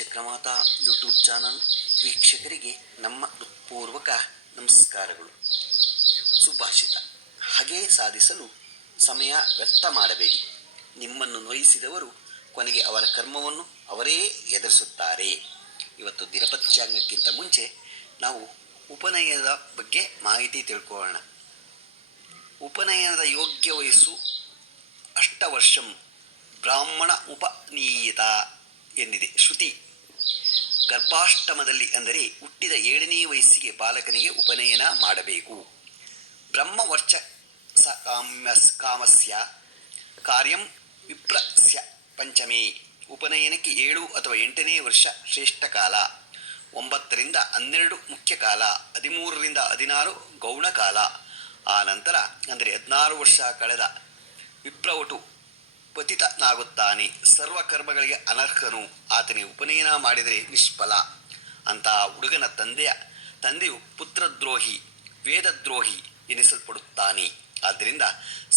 Chakramata YouTube channel ವೀಕ್ಷಕರಿಗೆ ನಮ್ಮ ಹೃತ್ಪೂರ್ವಕ ನಮಸ್ಕಾರಗಳು. ಸುಭಾಷಿತ. ಹಾಗೆ ಸಾಧಿಸಲು ಸಮಯ ವ್ಯರ್ಥ ಮಾಡಬೇಡಿ. ನಿಮ್ಮನ್ನು ನೋಯಿಸಿದವರು ಕೊನೆಗೆ ಅವರ ಕರ್ಮವನ್ನು ಅವರೇ ಎದುರಿಸುತ್ತಾರೆ. ಇವತ್ತು ದಿನಪಂಚಾಂಗಕ್ಕಿಂತ ಮುಂಚೆ ನಾವು ಉಪನಯನದ ಬಗ್ಗೆ ಮಾಹಿತಿ ತಿಳ್ಕೊಳ್ಳೋಣ. ಉಪನಯನದ ಯೋಗ್ಯ ವಯಸ್ಸು ಅಷ್ಟವರ್ಷಂ ಬ್ರಾಹ್ಮಣ ಉಪನೀಯತ ಎಂದಿದೆ ಶ್ರುತಿ. ಗರ್ಭಾಷ್ಟಮದಲ್ಲಿ ಅಂದರೆ ಹುಟ್ಟಿದ ಏಳನೇ ವಯಸ್ಸಿಗೆ ಬಾಲಕನಿಗೆ ಉಪನಯನ ಮಾಡಬೇಕು. ಬ್ರಹ್ಮವರ್ಚ ಸ ಕಾಮಸ್ಯ ಕಾರ್ಯಂ ವಿಪ್ರಸ್ಯ ಪಂಚಮಿ. ಉಪನಯನಕ್ಕೆ ಏಳು ಅಥವಾ ಎಂಟನೇ ವರ್ಷ ಶ್ರೇಷ್ಠ ಕಾಲ. ಒಂಬತ್ತರಿಂದ ಹನ್ನೆರಡು ಮುಖ್ಯ ಕಾಲ. ಹದಿಮೂರರಿಂದ ಹದಿನಾರು ಗೌಣ ಕಾಲ. ಆ ನಂತರ ಅಂದರೆ ಹದಿನಾರು ವರ್ಷ ಕಳೆದ ವಿಪ್ರವಟು ಪತಿತನಾಗುತ್ತಾನೆ. ಸರ್ವ ಕರ್ಮಗಳಿಗೆ ಅನರ್ಹನು. ಆತನಿಗೆ ಉಪನಯನ ಮಾಡಿದರೆ ನಿಷ್ಫಲ. ಅಂತಹ ಹುಡುಗನ ತಂದೆಯ, ತಂದೆಯು ಪುತ್ರದ್ರೋಹಿ, ವೇದದ್ರೋಹಿ ಎನಿಸಲ್ಪಡುತ್ತಾನೆ. ಆದ್ದರಿಂದ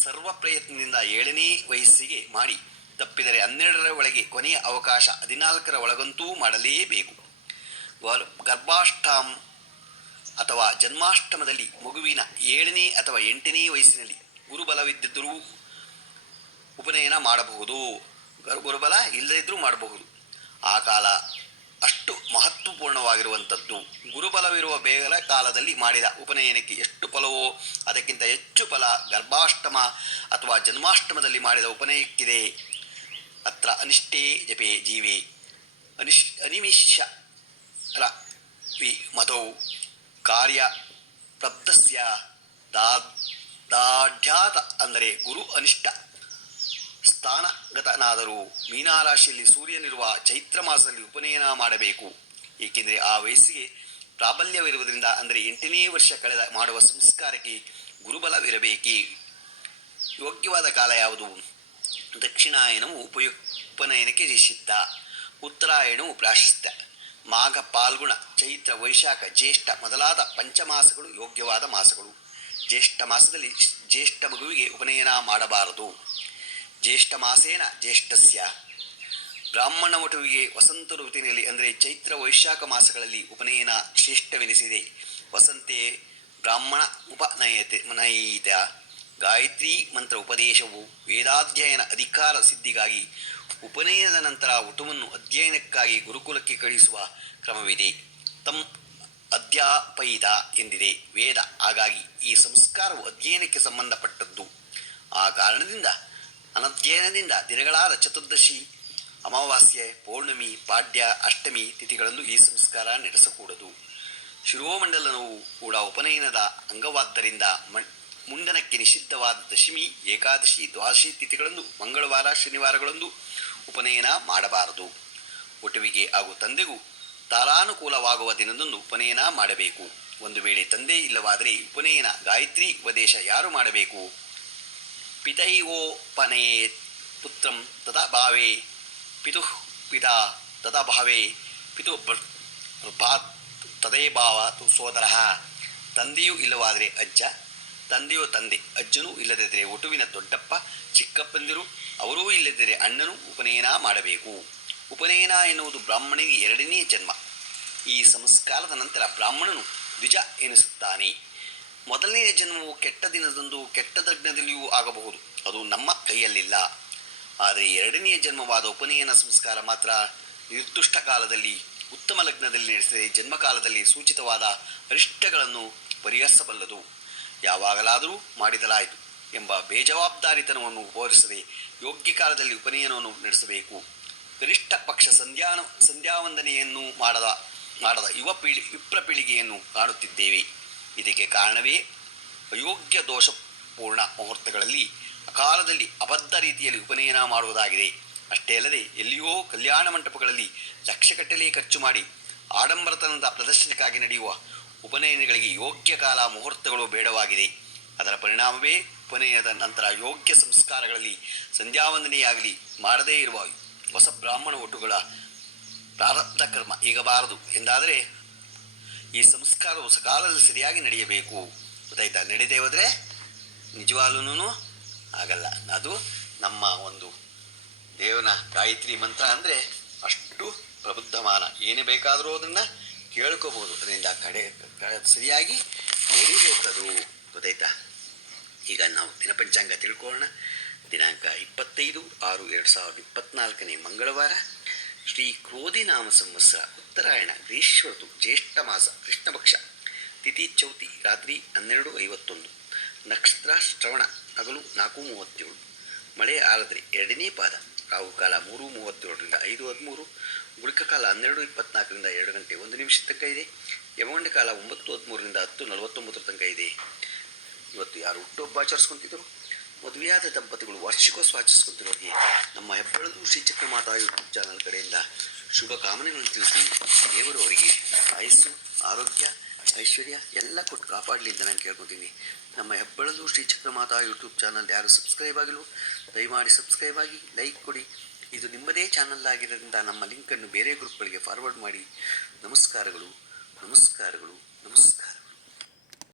ಸರ್ವ ಪ್ರಯತ್ನದಿಂದ ಏಳನೇ ವಯಸ್ಸಿಗೆ ಮಾಡಿ ತಪ್ಪಿದರೆ ಹನ್ನೆರಡರ ಒಳಗೆ ಕೊನೆಯ ಅವಕಾಶ ಹದಿನಾಲ್ಕರ ಒಳಗಂತೂ ಮಾಡಲೇಬೇಕು. ಗರ್ಭಾಷ್ಟಾಮ್ ಅಥವಾ ಜನ್ಮಾಷ್ಟಮದಲ್ಲಿ ಮಗುವಿನ ಏಳನೇ ಅಥವಾ ಎಂಟನೇ ವಯಸ್ಸಿನಲ್ಲಿ ಗುರುಬಲವಿದ್ದರೂ ಉಪನಯನ ಮಾಡಬಹುದು. ಗರ್- ಗುರುಬಲ ಇಲ್ಲದಿದ್ದರೂ ಮಾಡಬಹುದು. ಆ ಕಾಲ ಅಷ್ಟು ಮಹತ್ವಪೂರ್ಣವಾಗಿರುವಂಥದ್ದು. ಗುರುಬಲವಿರುವ ಬೇಗಲ ಕಾಲದಲ್ಲಿ ಮಾಡಿದ ಉಪನಯನಕ್ಕೆ ಎಷ್ಟು ಫಲವೋ, ಅದಕ್ಕಿಂತ ಹೆಚ್ಚು ಫಲ ಗರ್ಭಾಷ್ಟಮ ಅಥವಾ ಜನ್ಮಾಷ್ಟಮದಲ್ಲಿ ಮಾಡಿದ ಉಪನಯಕ್ಕಿದೆ. ಅತ್ರ ಅನಿಷ್ಠೇ ಜಪೆ ಜೀವಿ. ಅನಿಶ್ ಅನಿಮಿಷ ರ ವಿ ಮತೌ ಕಾರ್ಯ ಪ್ರಬ್ಧಸ್ಯ ದಾ ದಾಢ್ಯಾತ ಅಂದರೆ ಗುರು ಅನಿಷ್ಟ. ಸ್ಥಾನಗತನಾದರೂ ಮೀನಾರಾಶಿಯಲ್ಲಿ ಸೂರ್ಯನಿರುವ ಚೈತ್ರ ಮಾಸದಲ್ಲಿ ಉಪನಯನ ಮಾಡಬೇಕು. ಏಕೆಂದರೆ ಆ ವಯಸ್ಸಿಗೆ ಪ್ರಾಬಲ್ಯವಿರುವುದರಿಂದ ಅಂದರೆ ಎಂಟನೇ ವರ್ಷ ಕಳೆದ ಮಾಡುವ ಸಂಸ್ಕಾರಕ್ಕೆ ಗುರುಬಲವಿರಬೇಕೇ. ಯೋಗ್ಯವಾದ ಕಾಲ ಯಾವುದು? ದಕ್ಷಿಣಾಯನವು ಉಪಯುಕ್ ಉಪನಯನಕ್ಕೆ ನಿಷಿದ್ಧ. ಉತ್ತರಾಯಣವು ಪ್ರಾಶಸ್ತ್ಯ. ಮಾಘ ಪಾಲ್ಗುಣ, ಚೈತ್ರ ವೈಶಾಖ, ಜ್ಯೇಷ್ಠ ಮೊದಲಾದ ಪಂಚಮಾಸಗಳು ಯೋಗ್ಯವಾದ ಮಾಸಗಳು. ಜ್ಯೇಷ್ಠ ಮಾಸದಲ್ಲಿ ಜ್ಯೇಷ್ಠ ಮಗುವಿಗೆ ಉಪನಯನ ಮಾಡಬಾರದು. ಜ್ಯೇಷ್ಠ ಮಾಸೇನ ಜ್ಯೇಷ್ಠಸ್ಯ. ಬ್ರಾಹ್ಮಣ ವಟುವಿಗೆ ವಸಂತ ಋತುವಿನಲ್ಲಿ ಅಂದರೆ ಚೈತ್ರ ವೈಶಾಖ ಮಾಸಗಳಲ್ಲಿ ಉಪನಯನ ಶ್ರೇಷ್ಠವೆನಿಸಿದೆ. ವಸಂತೆ ಬ್ರಾಹ್ಮಣ ಉಪನಯತೆ ನಯಿತ ಗಾಯತ್ರಿ ಮಂತ್ರ ಉಪದೇಶವು ವೇದಾಧ್ಯಯನ ಅಧಿಕಾರ ಸಿದ್ಧಿಗಾಗಿ ಉಪನಯನದ ನಂತರ ಉಟುವನ್ನು ಅಧ್ಯಯನಕ್ಕಾಗಿ ಗುರುಕುಲಕ್ಕೆ ಕಳುಹಿಸುವ ಕ್ರಮವಿದೆ. ತಂ ಅಧ್ಯಾಪಯಿತ ಎಂದಿದೆ ವೇದ. ಹಾಗಾಗಿ ಈ ಸಂಸ್ಕಾರವು ಅಧ್ಯಯನಕ್ಕೆ ಸಂಬಂಧಪಟ್ಟದ್ದು. ಆ ಕಾರಣದಿಂದ ಅನಧ್ಯಯನದಿಂದ ದಿನಗಳಾದ ಚತುರ್ದಶಿ, ಅಮಾವಾಸ್ಯೆ, ಪೌರ್ಣಮಿ, ಪಾಡ್ಯ, ಅಷ್ಟಮಿ ತಿಥಿಗಳಂದು ಈ ಸಂಸ್ಕಾರ ನಡೆಸಕೂಡದು. ಶಿರೋಮಂಡಲನವು ಕೂಡ ಉಪನಯನದ ಅಂಗವಾದ್ದರಿಂದ ಮುಂಡನಕ್ಕೆ ನಿಷಿದ್ಧವಾದ ದಶಮಿ, ಏಕಾದಶಿ, ದ್ವಾದಶಿ ತಿಥಿಗಳಂದು ಮಂಗಳವಾರ ಶನಿವಾರಗಳಂದು ಉಪನಯನ ಮಾಡಬಾರದು. ಒಟುವಿಗೆ ಹಾಗೂ ತಂದೆಗೂ ತಾಲಾನುಕೂಲವಾಗುವ ದಿನದಂದು ಉಪನಯನ ಮಾಡಬೇಕು. ಒಂದು ವೇಳೆ ತಂದೆ ಇಲ್ಲವಾದರೆ ಉಪನಯನ ಗಾಯತ್ರಿ ಉಪದೇಶ ಯಾರು ಮಾಡಬೇಕು? ಪಿತೈವೋಪನಯೇ ಪುತ್ರಂ ತದಾ ಭಾವೇ ಪಿತುಃ ಪಿತಾ ತದಾ ಭಾವೇ ಪಿತು ಭಾತ್ ತದೇ ಭಾವ ಸೋದರ ತಂದೆಯೂ ಇಲ್ಲವಾದರೆ ಅಜ್ಜ ತಂದೆಯೋ ತಂದೆ ಅಜ್ಜನೂ ಇಲ್ಲದಿದ್ದರೆ ಒಟುವಿನ ದೊಡ್ಡಪ್ಪ, ಚಿಕ್ಕಪ್ಪಂದಿರು, ಅವರೂ ಇಲ್ಲದಿದ್ದರೆ ಅಣ್ಣನೂ ಉಪನಯನ ಮಾಡಬೇಕು। ಉಪನಯನ ಎನ್ನುವುದು ಬ್ರಾಹ್ಮಣನಿಗೆ ಎರಡನೇ ಜನ್ಮ। ಈ ಸಂಸ್ಕಾರದ ನಂತರ ಬ್ರಾಹ್ಮಣನು ದ್ವಿಜ ಎನಿಸುತ್ತಾನೆ। ಮೊದಲನೆಯ ಜನ್ಮವು ಕೆಟ್ಟ ದಿನದಂದು ಕೆಟ್ಟ ದಗ್ನದಲ್ಲಿಯೂ ಆಗಬಹುದು. ಅದು ನಮ್ಮ ಕೈಯಲ್ಲಿಲ್ಲ. ಆದರೆ ಎರಡನೆಯ ಜನ್ಮವಾದ ಉಪನಯನ ಸಂಸ್ಕಾರ ಮಾತ್ರ ನಿರ್ದುಷ್ಟ ಕಾಲದಲ್ಲಿ, ಉತ್ತಮ ಲಗ್ನದಲ್ಲಿ ನಡೆಸಿದರೆ ಜನ್ಮಕಾಲದಲ್ಲಿ ಸೂಚಿತವಾದ ಅರಿಷ್ಟಗಳನ್ನು ಪರಿಹರಿಸಬಲ್ಲದು. ಯಾವಾಗಲಾದರೂ ಮಾಡಿದಲಾಯಿತು ಎಂಬ ಬೇಜವಾಬ್ದಾರಿತನವನ್ನು ಹೋರಿಸದೆ ಯೋಗ್ಯ ಕಾಲದಲ್ಲಿ ಉಪನಯನವನ್ನು ನಡೆಸಬೇಕು. ಗರಿಷ್ಠ ಪಕ್ಷ ಸಂಧ್ಯಾನ, ಸಂಧ್ಯಾವಂದನೆಯನ್ನು ಮಾಡದ ಮಾಡದ ಯುವ ಪೀಳಿ, ವಿಪ್ರ ಪೀಳಿಗೆಯನ್ನು ಕಾಣುತ್ತಿದ್ದೇವೆ. ಇದಕ್ಕೆ ಕಾರಣವೇ ಅಯೋಗ್ಯ ದೋಷಪೂರ್ಣ ಮುಹೂರ್ತಗಳಲ್ಲಿ ಅಕಾಲದಲ್ಲಿ ಅಬದ್ಧ ರೀತಿಯಲ್ಲಿ ಉಪನಯನ ಮಾಡುವುದಾಗಿದೆ. ಅಷ್ಟೇ ಅಲ್ಲದೆ ಎಲ್ಲಿಯೋ ಕಲ್ಯಾಣ ಮಂಟಪಗಳಲ್ಲಿ ಲಕ್ಷಗಟ್ಟಲೆ ಖರ್ಚು ಮಾಡಿ ಆಡಂಬರತನದ ಪ್ರದರ್ಶನಕ್ಕಾಗಿ ನಡೆಯುವ ಉಪನಯನಗಳಿಗೆ ಯೋಗ್ಯ ಕಾಲ ಮುಹೂರ್ತಗಳು ಬೇಡವಾಗಿದೆ. ಅದರ ಪರಿಣಾಮವೇ ಉಪನಯನದ ನಂತರ ಯೋಗ್ಯ ಸಂಸ್ಕಾರಗಳಲ್ಲಿ ಸಂಧ್ಯಾವಂದನೆಯಾಗಲಿ ಮಾಡದೇ ಇರುವ ಹೊಸ ಬ್ರಾಹ್ಮಣ ಒಟ್ಟುಗಳ ಪ್ರಾರಬ್ಧ ಕರ್ಮ ಈಗಬಾರದು ಎಂದಾದರೆ ಈ ಸಂಸ್ಕಾರವು ಸಕಾಲದಲ್ಲಿ ಸರಿಯಾಗಿ ನಡೆಯಬೇಕು. ಗೊತ್ತಾಯ್ತಾ? ನಡೆದೇ ಹೋದರೆ ನಿಜವಾಗ್ಲೂ ಆಗಲ್ಲ. ಅದು ನಮ್ಮ ಒಂದು ದೇವನ ಗಾಯತ್ರಿ ಮಂತ್ರ ಅಂದರೆ ಅಷ್ಟು ಪ್ರಬುದ್ಧಮಾನ. ಏನೇ ಬೇಕಾದರೂ ಅದನ್ನು ಕೇಳ್ಕೋಬೋದು. ಅದರಿಂದ ಕಡೆ ಸರಿಯಾಗಿ ನಡಿಬೇಕದು. ಗೊತ್ತಾಯ್ತಾ? ಈಗ ನಾವು ದಿನಪಂಚಾಂಗ ತಿಳ್ಕೊಳ್ಳೋಣ. ದಿನಾಂಕ ಇಪ್ಪತ್ತೈದು ಆರು ಎರಡು ಸಾವಿರದ ಇಪ್ಪತ್ತ್ನಾಲ್ಕನೇ ಮಂಗಳವಾರ. ಶ್ರೀ ಕ್ರೋಧಿನಾಮ ಸಂವತ್ಸರ ಉತ್ತರಾಯಣ ಋತು ಜ್ಯೇಷ್ಠ ಮಾಸ ಕೃಷ್ಣಪಕ್ಷ. ತಿಥಿ ಚೌತಿ ರಾತ್ರಿ ಹನ್ನೆರಡು ಐವತ್ತೊಂದು. ನಕ್ಷತ್ರ ಶ್ರವಣ ಹಗಲು ನಾಲ್ಕು ಮೂವತ್ತೇಳು. ಮಳೆ ಆರದ್ರೆ ಎರಡನೇ ಪಾದ. ರಾಹುಕಾಲ ಮೂರು ಮೂವತ್ತೇಳರಿಂದ ಐದು ಹದಿಮೂರು. ಕಾಲ ಹನ್ನೆರಡು ಇಪ್ಪತ್ನಾಲ್ಕರಿಂದ ಎರಡು ಗಂಟೆ ಒಂದು ನಿಮಿಷ ತನಕ ಇದೆ. ಯಮಗಂಡ ಕಾಲ ಒಂಬತ್ತು ಹದಿಮೂರರಿಂದ ಹತ್ತು ನಲವತ್ತೊಂಬತ್ತರ ತನಕ ಇದೆ. ಇವತ್ತು ಯಾರು ಹುಟ್ಟುಹಬ್ಬ ಆಚರಿಸ್ಕೊಂತಿದ್ರು? ಮದುವೆಯಾದ ದಂಪತಿಗಳು ವಾರ್ಷಿಕೋತ್ಸವ ಆಚರಿಸ್ಕೊಂತಿರೋರಿಗೆ ನಮ್ಮ ಹೆಬ್ಬಳದು ಶ್ರೀ ಚಕ್ರಮಾತಾ ಯೂಟ್ಯೂಬ್ ಚಾನಲ್ ಕಡೆಯಿಂದ ಶುಭ ಕಾಮನೆಗಳನ್ನು ತಿಳಿಸಿ ದೇವರು ಅವರಿಗೆ ಆಯಸ್ಸು, ಆರೋಗ್ಯ, ಐಶ್ವರ್ಯ ಎಲ್ಲ ಕೊಟ್ಟು ಕಾಪಾಡಲಿ ಅಂತ ನಾನು ಕೇಳ್ಕೊತೀನಿ. ನಮ್ಮ ಹೆಬ್ಬಳದು ಶ್ರೀ ಚಕ್ರಮಾತಾ ಯೂಟ್ಯೂಬ್ ಚಾನಲ್ ಯಾರು ಸಬ್ಸ್ಕ್ರೈಬ್ ಆಗಿಲ್ವೋ ದಯಮಾಡಿ ಸಬ್ಸ್ಕ್ರೈಬ್ ಆಗಿ, ಲೈಕ್ ಕೊಡಿ. ಇದು ನಿಮ್ಮದೇ ಚಾನಲ್ ಆಗಿರೋದ್ರಿಂದ ನಮ್ಮ ಲಿಂಕನ್ನು ಬೇರೆ ಗ್ರೂಪ್ಗಳಿಗೆ ಫಾರ್ವರ್ಡ್ ಮಾಡಿ. ನಮಸ್ಕಾರಗಳು ನಮಸ್ಕಾರಗಳು